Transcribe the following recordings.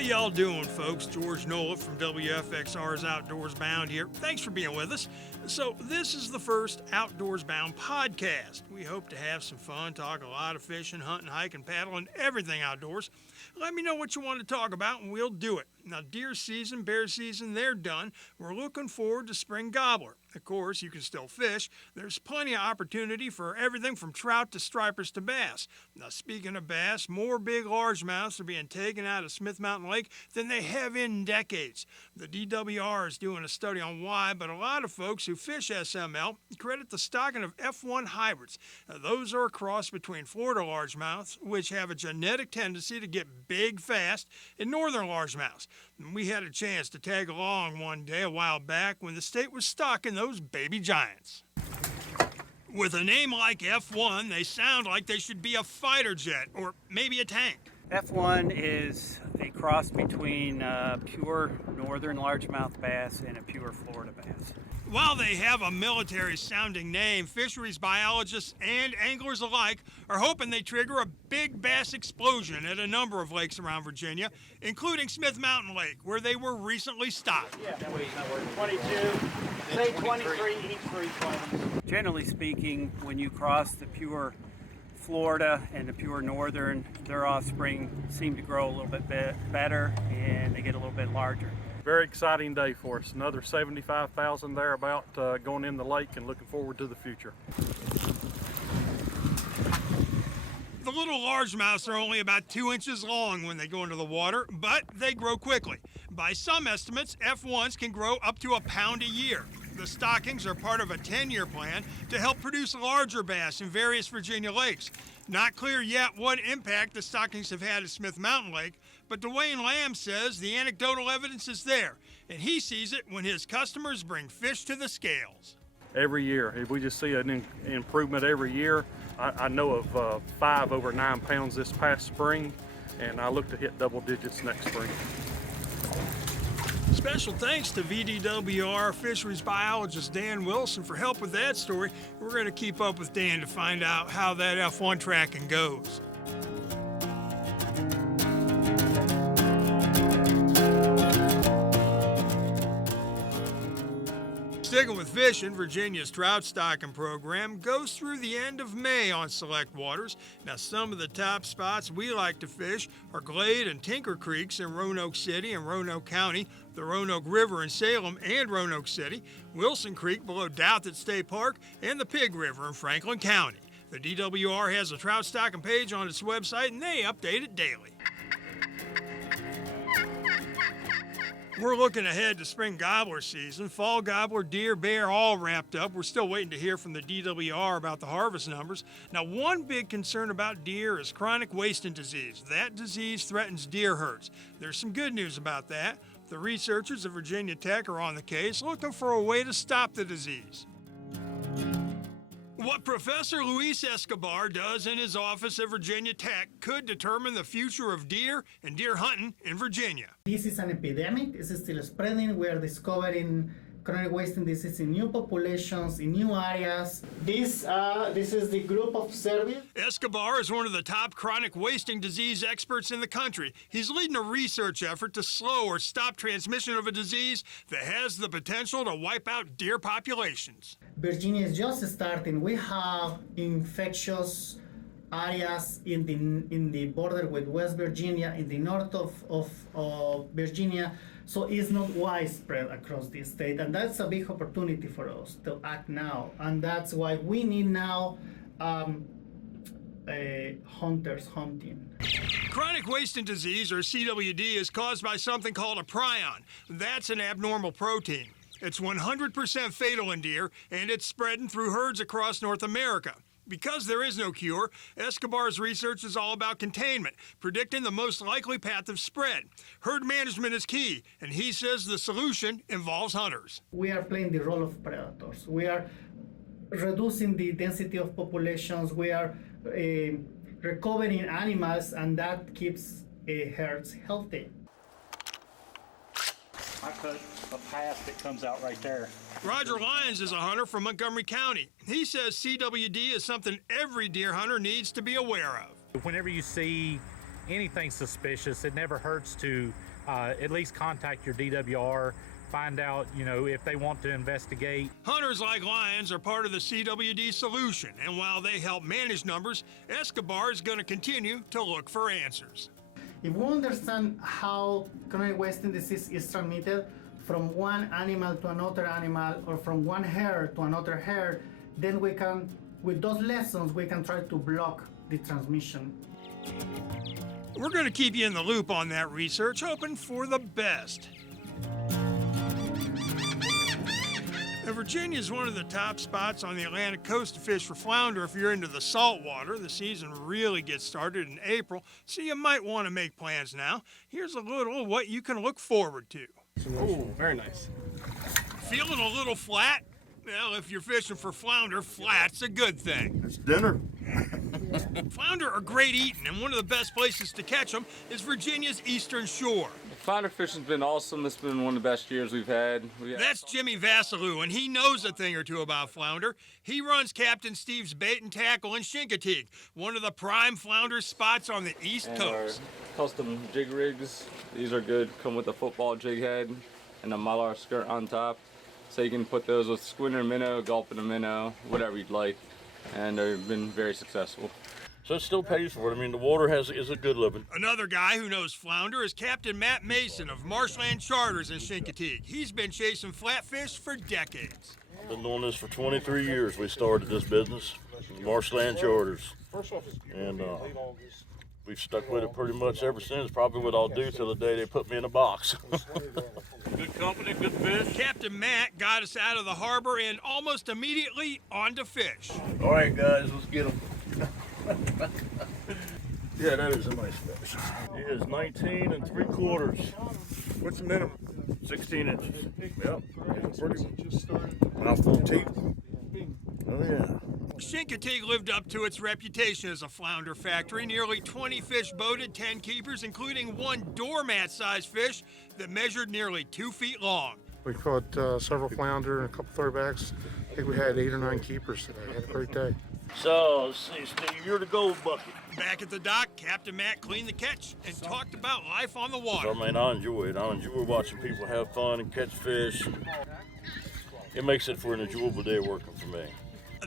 y'all doing, folks? George Noleff from WFXR's Outdoors Bound here. Thanks for being with us. So this is the first Outdoors Bound podcast. We hope to have some fun, talk a lot of fishing, hunting, hiking, paddling, everything outdoors. Let me know what you want to talk about and we'll do it. Now, deer season, bear season, they're done. We're looking forward to spring gobbler. Of course, you can still fish. There's plenty of opportunity for everything from trout to stripers to bass. Now, speaking of bass, more big largemouths are being taken out of Smith Mountain Lake than they have in decades. The DWR is doing a study on why, but a lot of folks who fish SML credit the stocking of F1 hybrids. Now, those are a cross between Florida largemouths, which have a genetic tendency to get big fast, and northern largemouths. And we had a chance to tag along one day a while back when the state was stocking those baby giants. With a name like F1, they sound like they should be a fighter jet or maybe a tank. F1 is a cross between pure northern largemouth bass and a pure Florida bass. While they have a military-sounding name, fisheries biologists and anglers alike are hoping they trigger a big bass explosion at a number of lakes around Virginia, including Smith Mountain Lake, where they were recently stocked. Yeah, 22, say 23 each for each one. Generally speaking, when you cross the pure Florida and the pure northern, their offspring seem to grow a little bit better and they get a little bit larger. Very exciting day for us. Another 75,000 thereabout going in the lake and looking forward to the future. The little largemouths are only about 2 inches long when they go into the water, but they grow quickly. By some estimates, F1s can grow up to a pound a year. The stockings are part of a 10-year plan to help produce larger bass in various Virginia lakes. Not clear yet what impact the stockings have had at Smith Mountain Lake, but Dwayne Lamb says the anecdotal evidence is there, and he sees it when his customers bring fish to the scales. Every year, we just see an improvement every year. I know of 5 over 9 pounds this past spring, and I look to hit double digits next spring. Special thanks to VDWR fisheries biologist Dan Wilson for help with that story. We're going to keep up with Dan to find out how that F1 tracking goes. Sticking with fishing, Virginia's trout stocking program goes through the end of May on select waters. Now, some of the top spots we like to fish are Glade and Tinker Creeks in Roanoke City and Roanoke County, the Roanoke River in Salem and Roanoke City, Wilson Creek below Douthit State Park, and the Pig River in Franklin County. The DWR has a trout stocking page on its website, and they update it daily. We're looking ahead to spring gobbler season. Fall gobbler, deer, bear, all wrapped up. We're still waiting to hear from the DWR about the harvest numbers. Now, one big concern about deer is chronic wasting disease. That disease threatens deer herds. There's some good news about that. The researchers at Virginia Tech are on the case looking for a way to stop the disease. What Professor Luis Escobar does in his office at Virginia Tech could determine the future of deer and deer hunting in Virginia. This is an epidemic. It's still spreading. We are discovering chronic wasting disease in new populations, in new areas. This is the group of service. Escobar is one of the top chronic wasting disease experts in the country. He's leading a research effort to slow or stop transmission of a disease that has the potential to wipe out deer populations. Virginia is just starting. We have infectious areas in the border with West Virginia, in the north of Virginia. So it's not widespread across the state, and that's a big opportunity for us to act now. And that's why we need now hunters hunting. Chronic wasting disease, or CWD, is caused by something called a prion. That's an abnormal protein. It's 100% fatal in deer, and it's spreading through herds across North America. Because there is no cure, Escobar's research is all about containment, predicting the most likely path of spread. Herd management is key, and he says the solution involves hunters. We are playing the role of predators. We are reducing the density of populations. We are recovering animals, and that keeps herds healthy. I cut a path that comes out right there. Roger Lyons is a hunter from Montgomery County. He says CWD is something every deer hunter needs to be aware of. Whenever you see anything suspicious, it never hurts to at least contact your DWR, find out, if they want to investigate. Hunters like Lions are part of the CWD solution, and while they help manage numbers, Escobar is going to continue to look for answers. If we understand how chronic wasting disease is transmitted from one animal to another animal or from one herd to another herd, then we can, with those lessons, we can try to block the transmission. We're going to keep you in the loop on that research, hoping for the best. Now, Virginia is one of the top spots on the Atlantic coast to fish for flounder if you're into the saltwater. The season really gets started in April, so you might want to make plans now. Here's a little of what you can look forward to. Oh, very nice. Feeling a little flat? Well, if you're fishing for flounder, flat's a good thing. It's dinner. Flounder are great eating, and one of the best places to catch them is Virginia's eastern shore. Flounder fishing's been awesome. It's been one of the best years we've had. That's Jimmy Vassalou, and he knows a thing or two about flounder. He runs Captain Steve's Bait and Tackle in Chincoteague, one of the prime flounder spots on the East Coast. Our custom jig rigs, these are good. Come with a football jig head and a mylar skirt on top. So you can put those with squinter minnow, gulping minnow, whatever you'd like. And they've been very successful. So it still pays for it. I mean, the water is a good living. Another guy who knows flounder is Captain Matt Mason of Marshland Charters in Chincoteague. He's been chasing flatfish for decades. I've been doing this for 23 years. We started this business, Marshland Charters. And we've stuck with it pretty much ever since. Probably what I'll do till the day they put me in a box. Good company, good fish. Captain Matt got us out of the harbor and almost immediately on to fish. All right, guys, let's get them. Yeah, that is a nice fish. He is 19 3/4. What's the minimum? 16 inches. Yep. Mouthful of teeth. Oh, yeah. Chincoteague lived up to its reputation as a flounder factory. Nearly 20 fish boated, 10 keepers, including one doormat-sized fish that measured nearly 2 feet long. We caught several flounder and a couple throwbacks. I think we had 8 or 9 keepers today. Had a great day. So, let's see, Steve, you're the gold bucket. Back at the dock, Captain Matt cleaned the catch and talked about life on the water. I mean, I enjoy it. I enjoy watching people have fun and catch fish. It makes it for an enjoyable day working for me.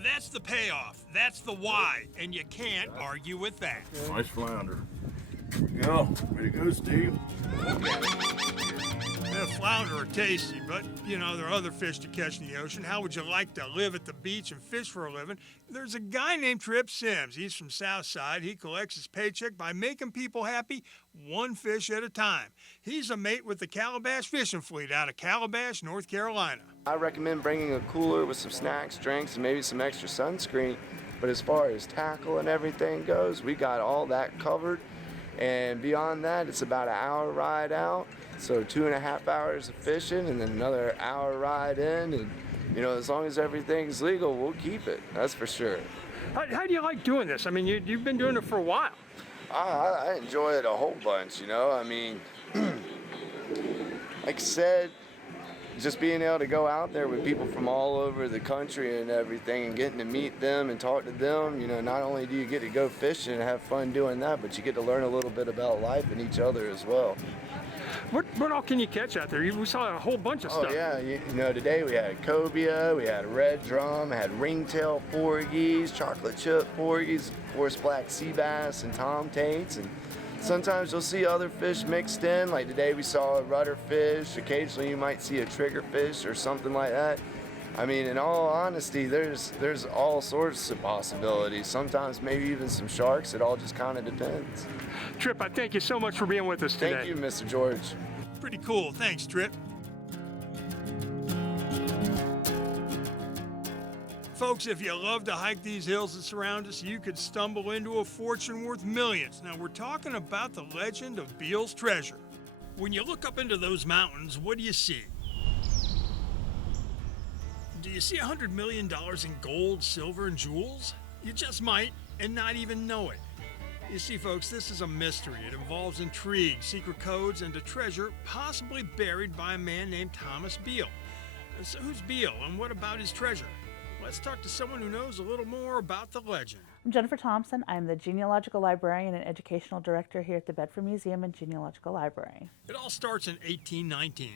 That's the payoff. That's the why, and you can't argue with that. Nice flounder. Here we go. Way to go, Steve. Yeah, flounder are tasty, but, there are other fish to catch in the ocean. How would you like to live at the beach and fish for a living? There's a guy named Trip Sims. He's from Southside. He collects his paycheck by making people happy one fish at a time. He's a mate with the Calabash Fishing Fleet out of Calabash, North Carolina. I recommend bringing a cooler with some snacks, drinks, and maybe some extra sunscreen. But as far as tackle and everything goes, we got all that covered. And beyond that, it's about an hour ride out. So 2.5 hours of fishing and then another hour ride in. And, as long as everything's legal, we'll keep it. That's for sure. How do you like doing this? I mean, you've been doing it for a while. I enjoy it a whole bunch, I mean, like I said, just being able to go out there with people from all over the country and everything and getting to meet them and talk to them, not only do you get to go fishing and have fun doing that, but you get to learn a little bit about life and each other as well. What all can you catch out there? We saw a whole bunch of stuff. Oh yeah, today we had cobia, we had red drum, had ringtail porgies, chocolate chip porgies, of course black sea bass and tom tates, and sometimes you'll see other fish mixed in. Like today we saw a rudder fish. Occasionally you might see a triggerfish or something like that. I mean, in all honesty, there's all sorts of possibilities. Sometimes maybe even some sharks. It all just kind of depends. Trip, I thank you so much for being with us today. Thank you, Mr. George. Pretty cool. Thanks, Trip. Folks, if you love to hike these hills that surround us, you could stumble into a fortune worth millions. Now, we're talking about the legend of Beale's Treasure. When you look up into those mountains, what do you see? Do you see $100 million in gold, silver, and jewels? You just might, and not even know it. You see, folks, this is a mystery. It involves intrigue, secret codes, and a treasure possibly buried by a man named Thomas Beale. So who's Beale, and what about his treasure? Let's talk to someone who knows a little more about the legend. I'm Jennifer Thompson. I'm the Genealogical Librarian and Educational Director here at the Bedford Museum and Genealogical Library. It all starts in 1819.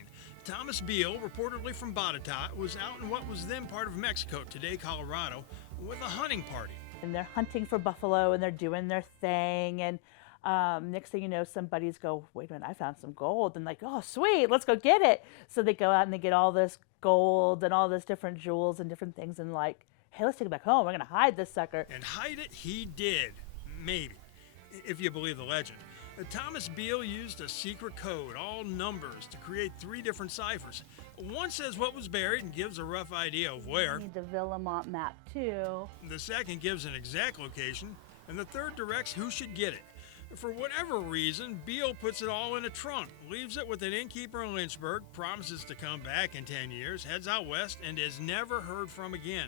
Thomas Beale, reportedly from Bogota, was out in what was then part of Mexico, today Colorado, with a hunting party. And they're hunting for buffalo and they're doing their thing. And next thing you know, some buddies go, wait a minute, I found some gold. And like, oh, sweet, let's go get it. So they go out and they get all this gold and all this different jewels and different things and like, hey, let's take it back home. We're going to hide this sucker. And hide it he did. Maybe. If you believe the legend. Thomas Beale used a secret code, all numbers, to create 3 different ciphers. One says what was buried and gives a rough idea of where. We need the Villamont map too. The second gives an exact location. And the third directs who should get it. For whatever reason, Beale puts it all in a trunk, leaves it with an innkeeper in Lynchburg, promises to come back in 10 years, heads out west, and is never heard from again.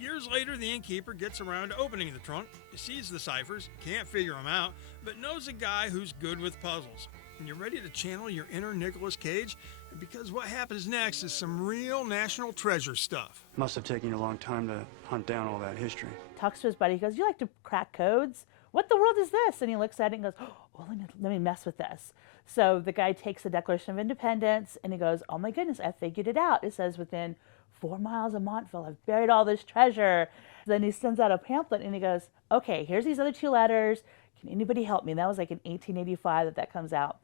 Years later, the innkeeper gets around to opening the trunk, sees the ciphers, can't figure them out, but knows a guy who's good with puzzles. And you're ready to channel your inner Nicolas Cage? Because what happens next is some real national treasure stuff. Must have taken you a long time to hunt down all that history. Talks to his buddy. He goes, you like to crack codes? What the world is this? And he looks at it and goes, oh, let me mess with this. So the guy takes the Declaration of Independence and he goes, oh my goodness, I figured it out. It says within 4 miles of Montville, I've buried all this treasure. Then he sends out a pamphlet and he goes, okay, here's these other 2 letters. Can anybody help me? And that was like in 1885 that comes out.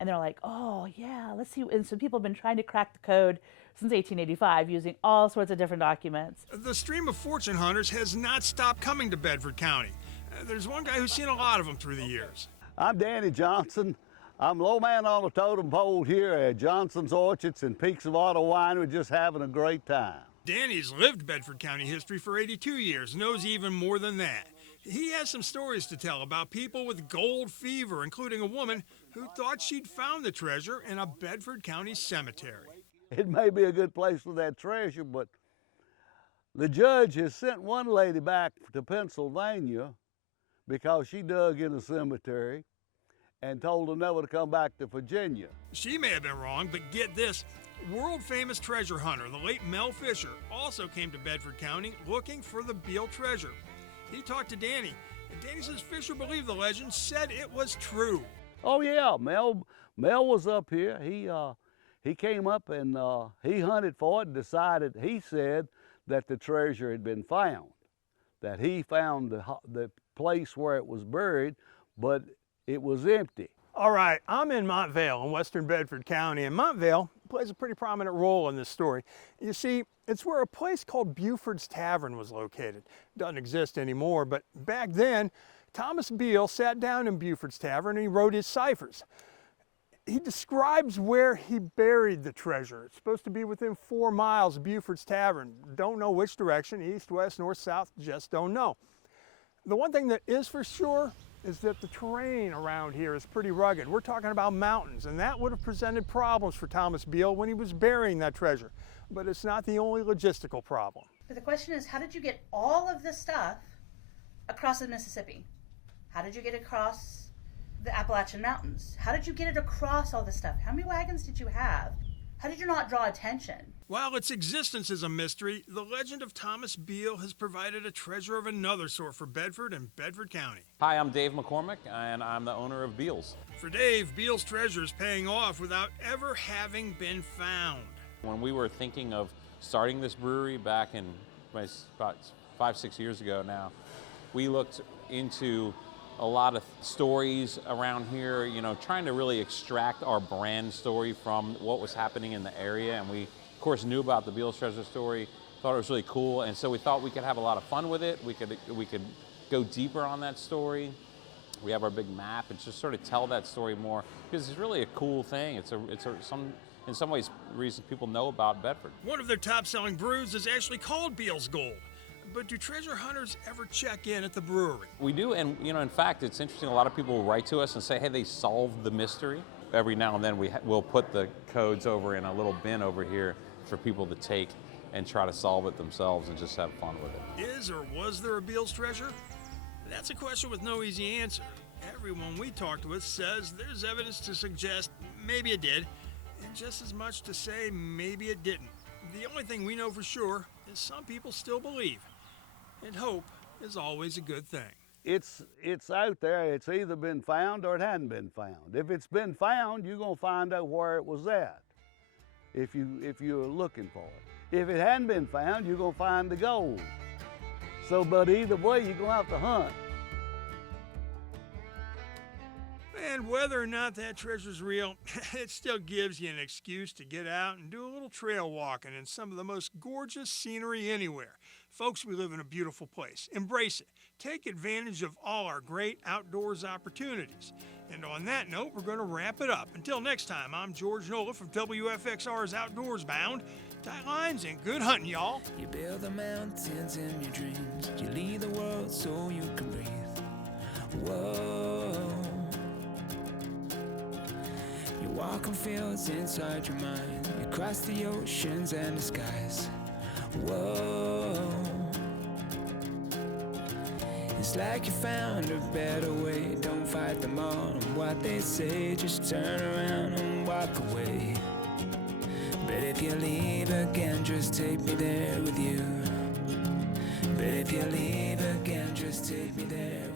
And they're like, oh yeah, let's see. And so people have been trying to crack the code since 1885 using all sorts of different documents. The stream of fortune hunters has not stopped coming to Bedford County. There's one guy who's seen a lot of them through the years. I'm Danny Johnson. I'm low man on the totem pole here at Johnson's Orchards and Peaks of Auto Winery, just having a great time. Danny's lived Bedford County history for 82 years, knows even more than that. He has some stories to tell about people with gold fever, including a woman who thought she'd found the treasure in a Bedford County cemetery. It may be a good place for that treasure, but the judge has sent one lady back to Pennsylvania because she dug in a cemetery and told her never to come back to Virginia. She may have been wrong, but get this. World-famous treasure hunter, the late Mel Fisher, also came to Bedford County looking for the Beale treasure. He talked to Danny, and Danny says Fisher believed the legend, said it was true. Oh yeah, Mel was up here. He came up and he hunted for it and decided, he said, that the treasure had been found, that he found the place where it was buried, but it was empty. All right, I'm in Montvale in western Bedford County, and Montvale plays a pretty prominent role in this story. You see, it's where a place called Buford's Tavern was located. Doesn't exist anymore, but back then, Thomas Beale sat down in Buford's Tavern and he wrote his ciphers. He describes where he buried the treasure. It's supposed to be within 4 miles of Buford's Tavern. Don't know which direction, east, west, north, south, just don't know. The one thing that is for sure is that the terrain around here is pretty rugged. We're talking about mountains, and that would have presented problems for Thomas Beale when he was burying that treasure. But it's not the only logistical problem. But the question is, how did you get all of this stuff across the Mississippi? How did you get across the Appalachian Mountains? How did you get it across all this stuff? How many wagons did you have? How did you not draw attention? While its existence is a mystery, the legend of Thomas Beale has provided a treasure of another sort for Bedford and Bedford County. Hi, I'm Dave McCormick, and I'm the owner of Beale's. For Dave, Beale's treasure is paying off without ever having been found. When we were thinking of starting this brewery back in about 5-6 years ago now, we looked into a lot of stories around here, you know, trying to really extract our brand story from what was happening in the area. And we, of course, knew about the Beale's treasure story, thought it was really cool. And so we thought we could have a lot of fun with it. We could go deeper on that story. We have our big map and just sort of tell that story more, because it's really a cool thing. In some ways, reason people know about Bedford. One of their top-selling brews is actually called Beale's Gold. But do treasure hunters ever check in at the brewery? We do, and you know, in fact, it's interesting. A lot of people will write to us and say, hey, they solved the mystery. Every now and then we'll put the codes over in a little bin over here for people to take and try to solve it themselves and just have fun with it. Is or was there a Beale's treasure? That's a question with no easy answer. Everyone we talked with says there's evidence to suggest maybe it did, and just as much to say maybe it didn't. The only thing we know for sure is some people still believe. And hope is always a good thing. It's out there. It's either been found or it hadn't been found. If it's been found, you're gonna find out where it was at. If you're looking for it. If it hadn't been found, you're gonna find the gold. So, but either way, you're gonna have to hunt. And whether or not that treasure's real, it still gives you an excuse to get out and do a little trail walking in some of the most gorgeous scenery anywhere. Folks, we live in a beautiful place. Embrace it. Take advantage of all our great outdoors opportunities. And on that note, we're going to wrap it up. Until next time, I'm George Noleff from WFXR's Outdoors Bound. Tight lines and good hunting, y'all. You build the mountains in your dreams. You lead the world so you can breathe. Whoa. You walk on fields inside your mind. You cross the oceans and the skies. Whoa. It's like you found a better way. Don't fight them all on what they say. Just turn around and walk away. But if you leave again, just take me there with you. But if you leave again, just take me there with you.